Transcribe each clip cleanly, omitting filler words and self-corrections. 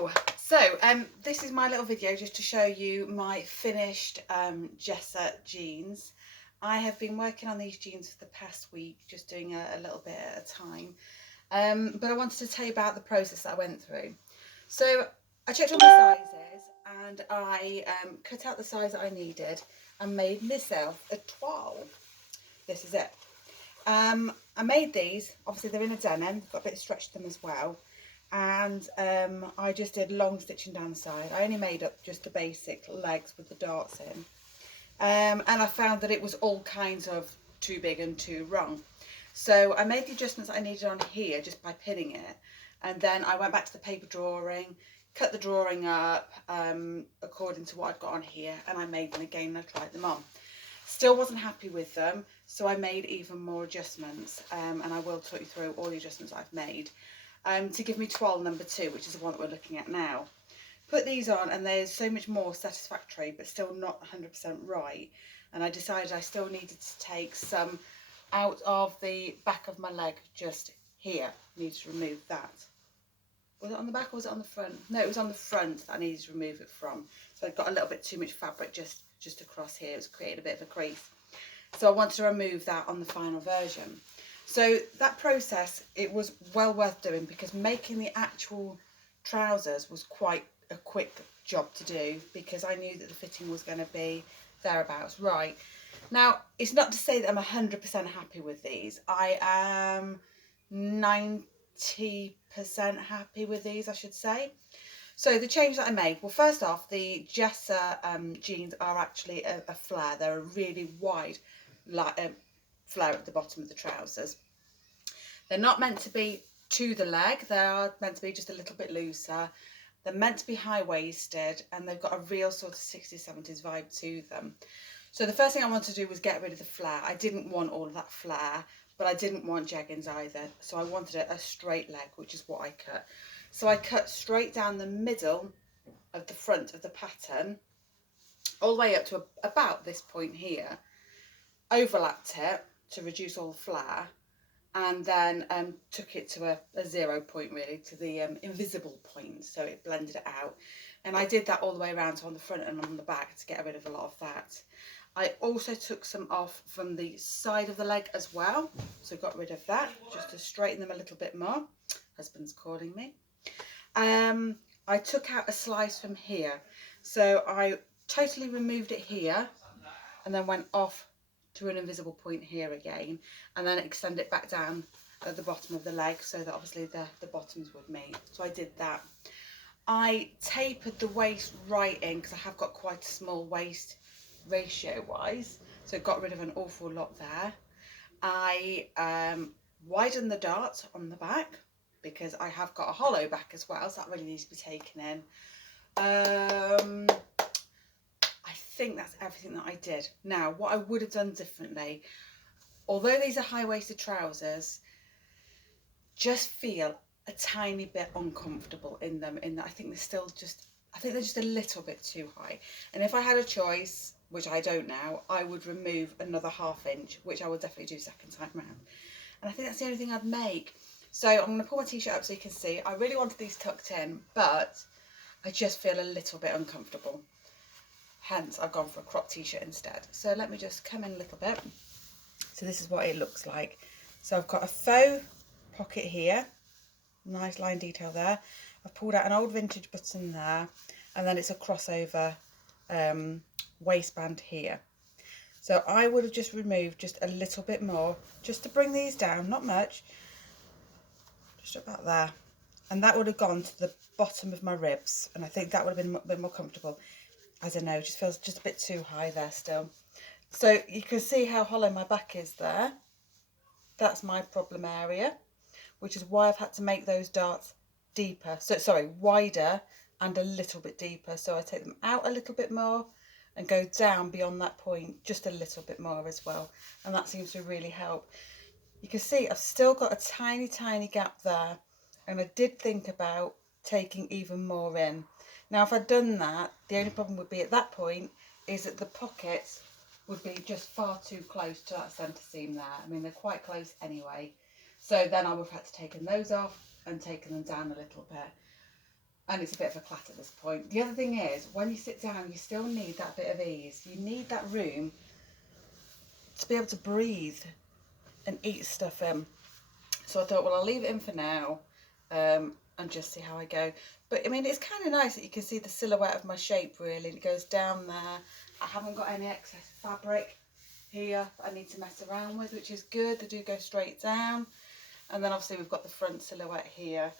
Hello! So this is my little video just to show you my finished Jessa jeans. I have been working on these jeans for the past week, just doing a little bit at a time. But I wanted to tell you about the process that I went through. So I checked all my sizes and I cut out the size that I needed and made myself a 12. This is it. I made these, obviously they're in a denim, got a bit of stretch to them as well. And I just did long stitching down the side. I only made up just the basic legs with the darts in. And I found that it was all kinds of too big and too wrong. So I made the adjustments I needed on here just by pinning it. And then I went back to the paper drawing, cut the drawing up according to what I've got on here. And I made them again and I tried them on. Still wasn't happy with them. So I made even more adjustments. And I will talk you through all the adjustments I've made. To give me 12 number 2, which is the one that we're looking at now. Put these on and there's so much more satisfactory but still not 100% right, and I decided I still needed to take some out of the back of my leg just here. I need to remove that. Was it on the back or was it on the front? No, it was on the front that I needed to remove it from. So I got a little bit too much fabric just across here. It was creating a bit of a crease. So I wanted to remove that on the final version. So that process, it was well worth doing because making the actual trousers was quite a quick job to do because I knew that the fitting was going to be thereabouts right. Now, it's not to say that I'm 100% happy with these. I am 90% happy with these, I should say. So the change that I made, well, first off, the Jessa jeans are actually a flare. They're a really wide flare at the bottom of the trousers. They're not meant to be to the leg, they are meant to be just a little bit looser. They're meant to be high-waisted and they've got a real sort of 60s, 70s vibe to them. So the first thing I wanted to do was get rid of the flare. I didn't want all of that flare, but I didn't want jeggings either. So I wanted a straight leg, which is what I cut. So I cut straight down the middle of the front of the pattern, all the way up to about this point here, overlapped it to reduce all the flare, and then took it to a 0 point, really, to the invisible point, so it blended it out. And I did that all the way around, so on the front and on the back, to get rid of a lot of that. I also took some off from the side of the leg as well, so got rid of that just to straighten them a little bit more. Husband's calling me. I took out a slice from here, so I totally removed it here and then went off to an invisible point here again, and then extend it back down at the bottom of the leg so that obviously the bottoms would meet. So I did that. I tapered the waist right in because I have got quite a small waist ratio wise, so got rid of an awful lot there. I widened the dart on the back because I have got a hollow back as well, so that really needs to be taken in. I think that's everything that I did. Now, what I would have done differently, although these are high-waisted trousers, just feel a tiny bit uncomfortable in them, in that I think they're still just, I think they're just a little bit too high. And if I had a choice, which I don't now, I would remove another ½ inch, which I will definitely do second time round. And I think that's the only thing I'd make. So I'm going to pull my t-shirt up so you can see. I really wanted these tucked in, but I just feel a little bit uncomfortable. Hence, I've gone for a crop t-shirt instead. So let me just come in a little bit. So this is what it looks like. So I've got a faux pocket here. Nice line detail there. I've pulled out an old vintage button there. And then it's a crossover waistband here. So I would have just removed just a little bit more, just to bring these down, not much. Just about there. And that would have gone to the bottom of my ribs. And I think that would have been a bit more comfortable. I don't know, it just feels just a bit too high there still. So you can see how hollow my back is there. That's my problem area, which is why I've had to make those darts deeper. So, sorry, wider and a little bit deeper. So I take them out a little bit more and go down beyond that point just a little bit more as well. And that seems to really help. You can see I've still got a tiny, tiny gap there. And I did think about taking even more in. Now, if I'd done that, the only problem would be at that point is that the pockets would be just far too close to that centre seam there. I mean, they're quite close anyway. So then I would have had to taken those off and taken them down a little bit. and it's a bit of a clat at this point. The other thing is, when you sit down, you still need that bit of ease. You need that room to be able to breathe and eat stuff in. So I thought, well, I'll leave it in for now, and just see how I go. But I mean, it's kind of nice that you can see the silhouette of my shape really. It goes down there. I haven't got any excess fabric here that I need to mess around with, which is good. They do go straight down. And then obviously we've got the front silhouette here.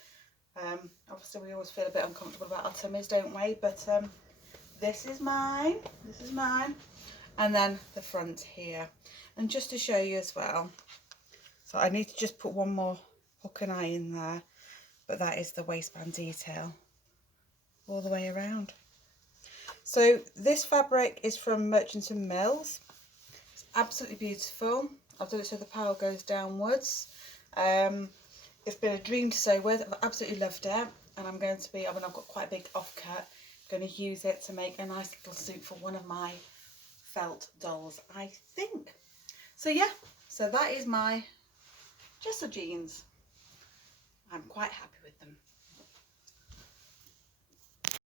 Obviously we always feel a bit uncomfortable about our tummies, don't we? But this is mine. This is mine. And then the front here. And just to show you as well, so I need to just put one more hook and eye in there, but that is the waistband detail all the way around. So this fabric is from Merchant & Mills. It's absolutely beautiful. I've done it so the pile goes downwards. It's been a dream to sew with. I've absolutely loved it, and I'm going to be, I mean, I've got quite a big offcut. I'm going to use it to make a nice little suit for one of my felt dolls, I think. So yeah, so that is my Jessa jeans. I'm quite happy with them.